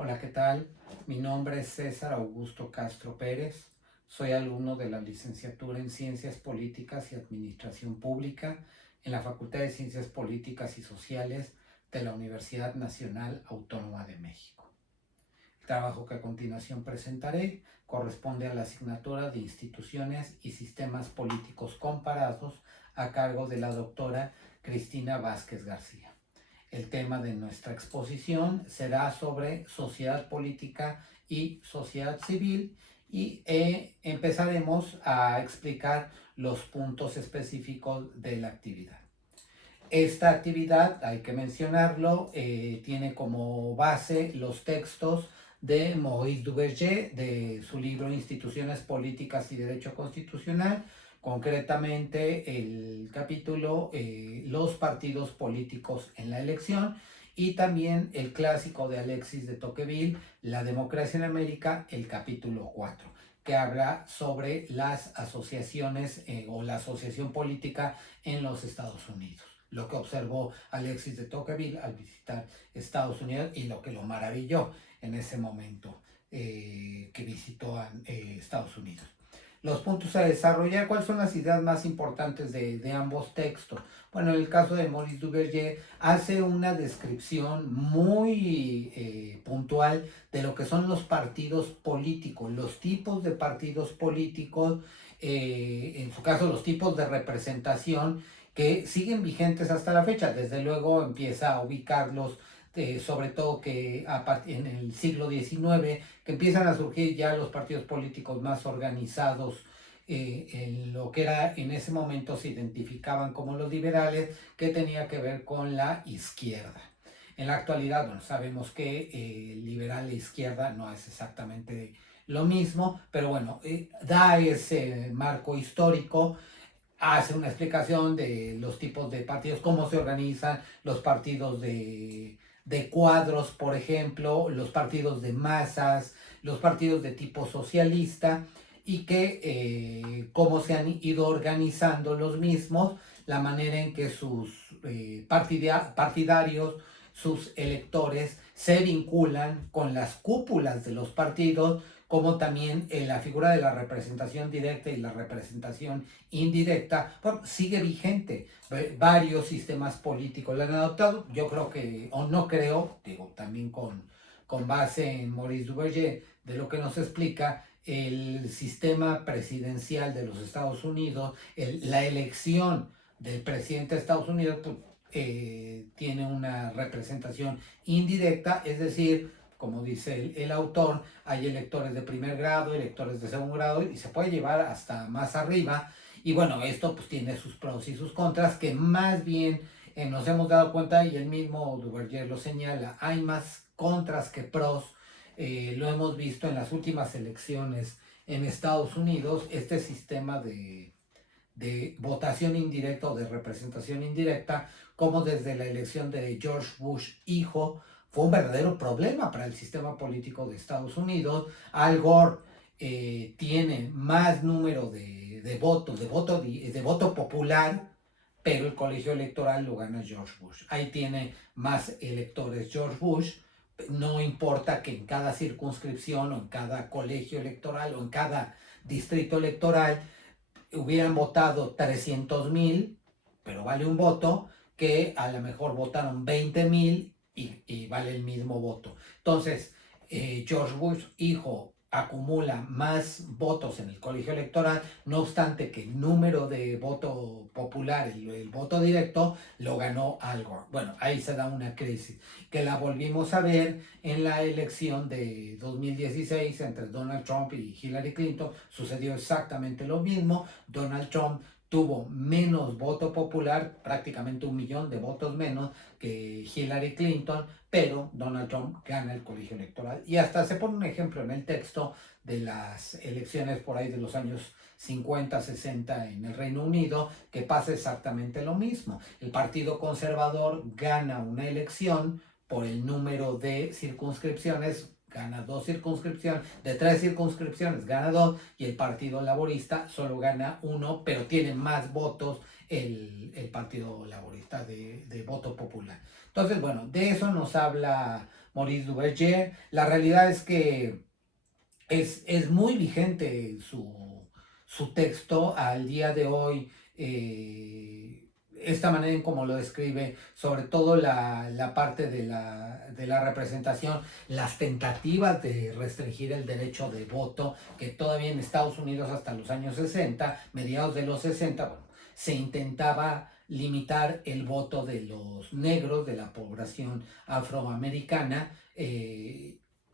Hola, ¿qué tal? Mi nombre es César Augusto Castro Pérez. Soy alumno de la licenciatura en Ciencias Políticas y Administración Pública en la Facultad de Ciencias Políticas y Sociales de la Universidad Nacional Autónoma de México. El trabajo que a continuación presentaré corresponde a la asignatura de Instituciones y Sistemas Políticos Comparados a cargo de la doctora Cristina Vázquez García. El tema de nuestra exposición será sobre sociedad política y sociedad civil y empezaremos a explicar los puntos específicos de la actividad. Esta actividad, hay que mencionarlo, tiene como base los textos de Maurice Duverger, de su libro Instituciones Políticas y Derecho Constitucional, concretamente el capítulo Los partidos políticos en la elección, y también el clásico de Alexis de Tocqueville, La democracia en América, el capítulo 4, que habla sobre las asociaciones o la asociación política en los Estados Unidos, lo que observó Alexis de Tocqueville al visitar Estados Unidos y lo que lo maravilló en ese momento que visitó Estados Unidos. Los puntos a desarrollar: ¿cuáles son las ideas más importantes de ambos textos? Bueno, en el caso de Maurice Duverger hace una descripción muy puntual de lo que son los partidos políticos, los tipos de partidos políticos, en su caso los tipos de representación que siguen vigentes hasta la fecha. Desde luego empieza a ubicarlos, sobre todo que en el siglo XIX, que empiezan a surgir ya los partidos políticos más organizados, en lo que era en ese momento se identificaban como los liberales, que tenía que ver con la izquierda. En la actualidad, bueno, sabemos que liberal e izquierda no es exactamente lo mismo, pero bueno, da ese marco histórico, hace una explicación de los tipos de partidos, cómo se organizan los partidos de cuadros, por ejemplo, los partidos de masas, los partidos de tipo socialista, y que cómo se han ido organizando los mismos, la manera en que sus partidarios, sus electores, se vinculan con las cúpulas de los partidos, como también la figura de la representación directa y la representación indirecta, bueno, sigue vigente. Varios sistemas políticos la han adoptado. Yo creo que, o no creo, digo, también con base en Maurice Duverger, de lo que nos explica el sistema presidencial de los Estados Unidos, la elección del presidente de Estados Unidos, pues, tiene una representación indirecta, es decir, como dice el autor, hay electores de primer grado, electores de segundo grado, y se puede llevar hasta más arriba. Y bueno, esto pues tiene sus pros y sus contras, que más bien nos hemos dado cuenta, y el mismo Duverger lo señala, hay más contras que pros. Lo hemos visto en las últimas elecciones en Estados Unidos, este sistema de votación indirecta o de representación indirecta, como desde la elección de George Bush hijo fue un verdadero problema para el sistema político de Estados Unidos. Al Gore tiene más número de voto popular, pero el colegio electoral lo gana George Bush. Ahí tiene más electores George Bush. No importa que en cada circunscripción o en cada colegio electoral o en cada distrito electoral hubieran votado 300,000, pero vale un voto, que a lo mejor votaron 20,000 y vale el mismo voto. Entonces, George Bush, hijo, acumula más votos en el colegio electoral, no obstante que el número de voto popular, el voto directo, lo ganó Al Gore. Bueno, ahí se da una crisis, que la volvimos a ver en la elección de 2016 entre Donald Trump y Hillary Clinton. Sucedió exactamente lo mismo. Donald Trump tuvo menos voto popular, prácticamente 1,000,000 de votos menos que Hillary Clinton, pero Donald Trump gana el colegio electoral. Y hasta se pone un ejemplo en el texto de las elecciones por ahí de los años 50, 60 en el Reino Unido, que pasa exactamente lo mismo. El Partido Conservador gana una elección por el número de circunscripciones, gana 2 circunscripciones, de 3 circunscripciones gana 2, y el Partido Laborista solo gana 1, pero tiene más votos el Partido Laborista de voto popular. Entonces, bueno, de eso nos habla Maurice Duverger. La realidad es que es muy vigente su texto al día de hoy. Esta manera en cómo lo describe, sobre todo la parte de la representación, las tentativas de restringir el derecho de voto, que todavía en Estados Unidos hasta los años 60, mediados de los 60, bueno, se intentaba limitar el voto de los negros, de la población afroamericana,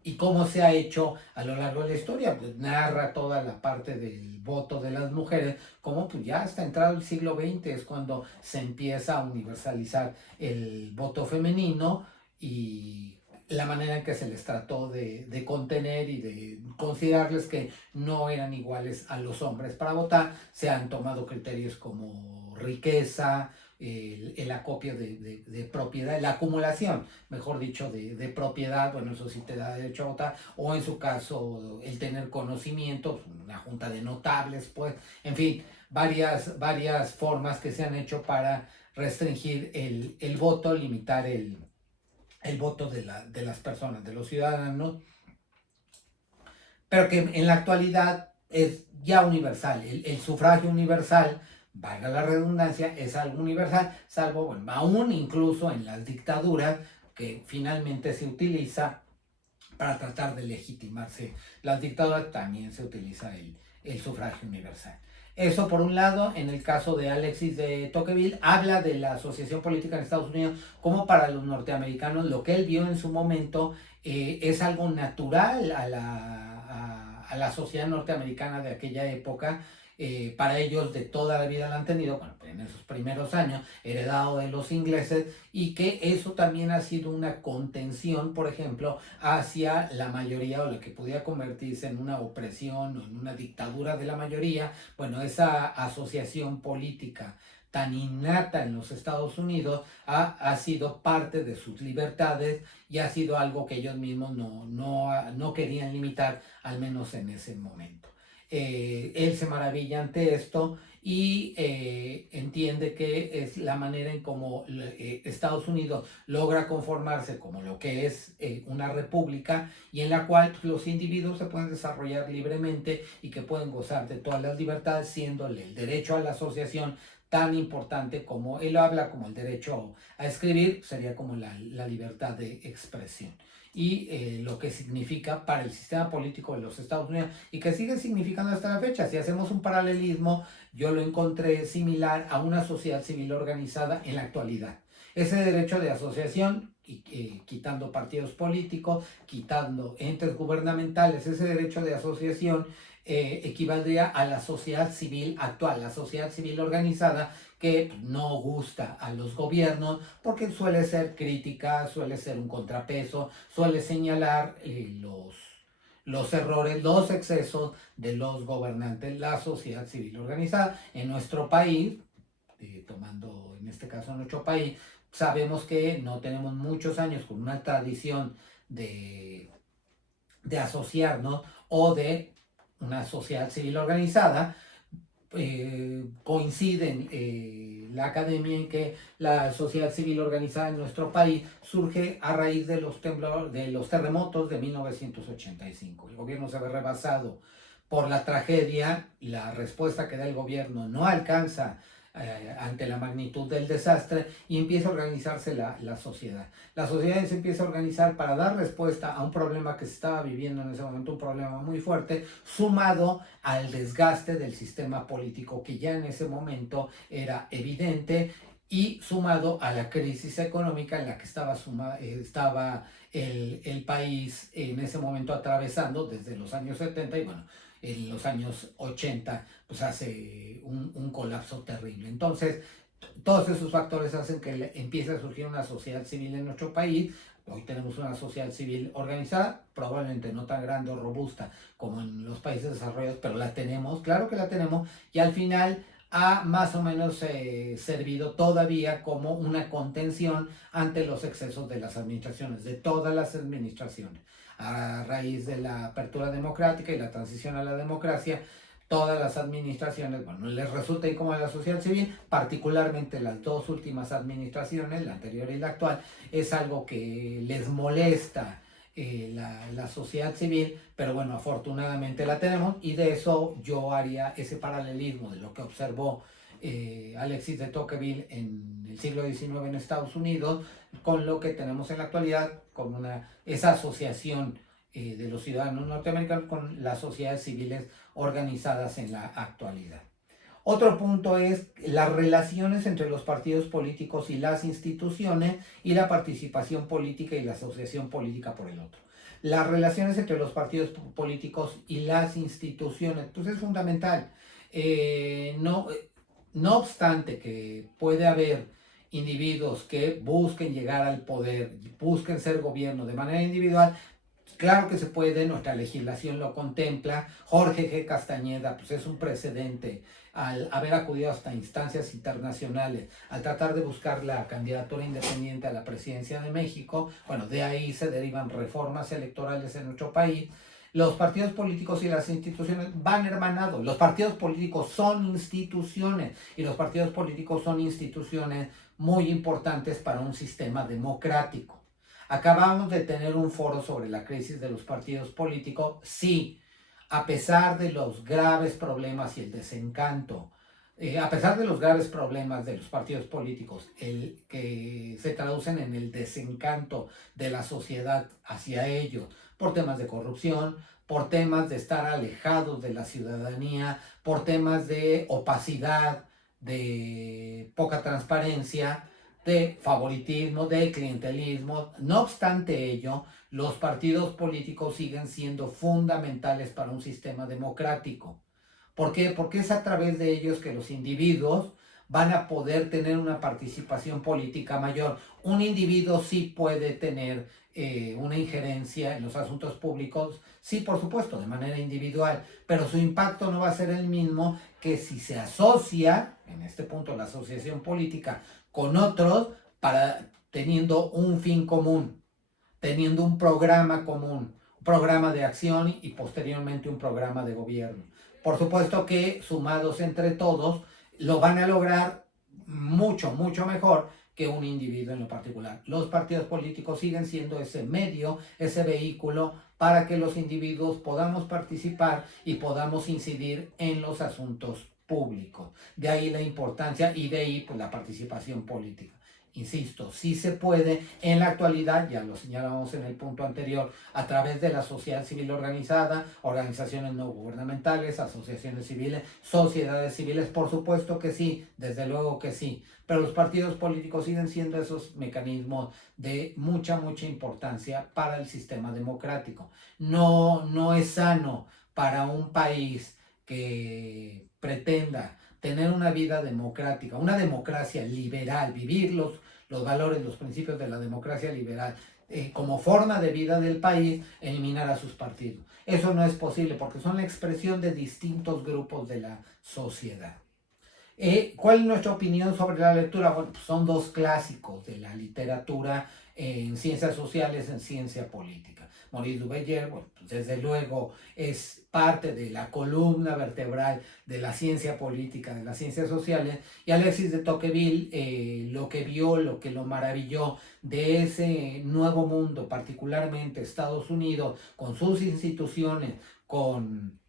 y cómo se ha hecho a lo largo de la historia, pues narra toda la parte del voto de las mujeres, como pues ya hasta entrado el siglo XX es cuando se empieza a universalizar el voto femenino y la manera en que se les trató de contener y de considerarles que no eran iguales a los hombres para votar. Se han tomado criterios como riqueza, el acopio de propiedad, la acumulación, mejor dicho, de propiedad, bueno, eso sí te da derecho a votar, o en su caso el tener conocimiento, una junta de notables, pues, en fin, varias formas que se han hecho para restringir el voto, limitar el voto de las personas, de los ciudadanos, pero que en la actualidad es ya universal, el sufragio universal, valga la redundancia, es algo universal, salvo, bueno, aún incluso en las dictaduras que finalmente se utiliza para tratar de legitimarse las dictaduras, también se utiliza el sufragio universal. Eso por un lado. En el caso de Alexis de Tocqueville, habla de la asociación política en Estados Unidos como para los norteamericanos. Lo que él vio en su momento es algo natural a la sociedad norteamericana de aquella época. Para ellos de toda la vida lo han tenido, bueno, pues en esos primeros años, heredado de los ingleses, y que eso también ha sido una contención, por ejemplo, hacia la mayoría, o lo que pudiera convertirse en una opresión o en una dictadura de la mayoría. Bueno, esa asociación política tan innata en los Estados Unidos ha sido parte de sus libertades y ha sido algo que ellos mismos no querían limitar, al menos en ese momento. Él se maravilla ante esto y entiende que es la manera en cómo Estados Unidos logra conformarse como lo que es una república, y en la cual pues, los individuos se pueden desarrollar libremente y que pueden gozar de todas las libertades, siéndole el derecho a la asociación tan importante como él habla, como el derecho a escribir, sería como la libertad de expresión. Y lo que significa para el sistema político de los Estados Unidos y que sigue significando hasta la fecha. Si hacemos un paralelismo, yo lo encontré similar a una sociedad civil organizada en la actualidad. Ese derecho de asociación, quitando partidos políticos, quitando entes gubernamentales, ese derecho de asociación equivaldría a la sociedad civil actual, la sociedad civil organizada, que no gusta a los gobiernos porque suele ser crítica, suele ser un contrapeso, suele señalar los errores, los excesos de los gobernantes. La sociedad civil organizada en nuestro país, tomando en este caso nuestro país, sabemos que no tenemos muchos años con una tradición de asociarnos o de una sociedad civil organizada. Coinciden la academia en que la sociedad civil organizada en nuestro país surge a raíz de de los terremotos de 1985. El gobierno se ve rebasado por la tragedia, la respuesta que da el gobierno no alcanza ante la magnitud del desastre y empieza a organizarse la sociedad. La sociedad se empieza a organizar para dar respuesta a un problema que se estaba viviendo en ese momento, un problema muy fuerte, sumado al desgaste del sistema político que ya en ese momento era evidente y sumado a la crisis económica en la que estaba el país en ese momento atravesando desde los años 70 y bueno, en los años 80 pues hace un colapso terrible. Entonces, todos esos factores hacen que empiece a surgir una sociedad civil en nuestro país. Hoy tenemos una sociedad civil organizada, probablemente no tan grande o robusta como en los países desarrollados, pero la tenemos, claro que la tenemos, y al final ha más o menos servido todavía como una contención ante los excesos de las administraciones, de todas las administraciones. A raíz de la apertura democrática y la transición a la democracia, todas las administraciones, bueno, les resulta incómoda a la sociedad civil, particularmente las dos últimas administraciones, la anterior y la actual, es algo que les molesta la sociedad civil, pero bueno, afortunadamente la tenemos y de eso yo haría ese paralelismo de lo que observó Alexis de Tocqueville en el siglo XIX en Estados Unidos con lo que tenemos en la actualidad, con esa asociación de los ciudadanos norteamericanos con las sociedades civiles organizadas en la actualidad. Otro punto es las relaciones entre los partidos políticos y las instituciones y la participación política y la asociación política por el otro. Las relaciones entre los partidos políticos y las instituciones, pues es fundamental. No obstante que puede haber individuos que busquen llegar al poder, busquen ser gobierno de manera individual, claro que se puede, nuestra legislación lo contempla. Jorge G. Castañeda pues es un precedente al haber acudido hasta instancias internacionales, al tratar de buscar la candidatura independiente a la presidencia de México. Bueno, de ahí se derivan reformas electorales en nuestro país. Los partidos políticos y las instituciones van hermanados. Los partidos políticos son instituciones y los partidos políticos son instituciones muy importantes para un sistema democrático. Acabamos de tener un foro sobre la crisis de los partidos políticos. Sí, a pesar de los graves problemas y el desencanto, a pesar de los graves problemas de los partidos políticos, que se traducen en el desencanto de la sociedad hacia ellos, por temas de corrupción, por temas de estar alejados de la ciudadanía, por temas de opacidad, de poca transparencia, de favoritismo, de clientelismo. No obstante ello, los partidos políticos siguen siendo fundamentales para un sistema democrático. ¿Por qué? Porque es a través de ellos que los individuos van a poder tener una participación política mayor. Un individuo sí puede tener una injerencia en los asuntos públicos, sí, por supuesto, de manera individual, pero su impacto no va a ser el mismo que si se asocia, en este punto la asociación política, con otros teniendo un fin común, teniendo un programa común, un programa de acción y posteriormente un programa de gobierno. Por supuesto que sumados entre todos lo van a lograr mucho, mucho mejor que un individuo en lo particular. Los partidos políticos siguen siendo ese medio, ese vehículo para que los individuos podamos participar y podamos incidir en los asuntos públicos. De ahí la importancia y de ahí pues, la participación política. Insisto, sí se puede en la actualidad, ya lo señalamos en el punto anterior, a través de la sociedad civil organizada, organizaciones no gubernamentales, asociaciones civiles, sociedades civiles, por supuesto que sí, desde luego que sí, pero los partidos políticos siguen siendo esos mecanismos de mucha, mucha importancia para el sistema democrático. No es sano para un país que pretenda tener una vida democrática, una democracia liberal, vivir los valores, los principios de la democracia liberal como forma de vida del país, eliminar a sus partidos. Eso no es posible porque son la expresión de distintos grupos de la sociedad. ¿Cuál es nuestra opinión sobre la lectura? Bueno, pues son dos clásicos de la literatura en ciencias sociales, en ciencia política. Maurice Duverger, bueno, pues desde luego es parte de la columna vertebral de la ciencia política, de las ciencias sociales, y Alexis de Tocqueville lo que vio, lo que lo maravilló de ese nuevo mundo, particularmente Estados Unidos, con sus instituciones, con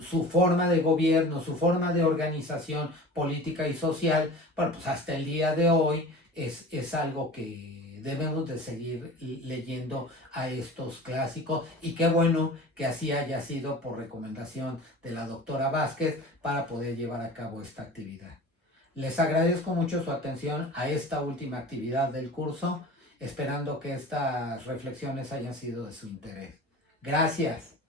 su forma de gobierno, su forma de organización política y social, bueno, pues hasta el día de hoy es algo que debemos de seguir leyendo a estos clásicos y qué bueno que así haya sido por recomendación de la doctora Vázquez para poder llevar a cabo esta actividad. Les agradezco mucho su atención a esta última actividad del curso, esperando que estas reflexiones hayan sido de su interés. Gracias.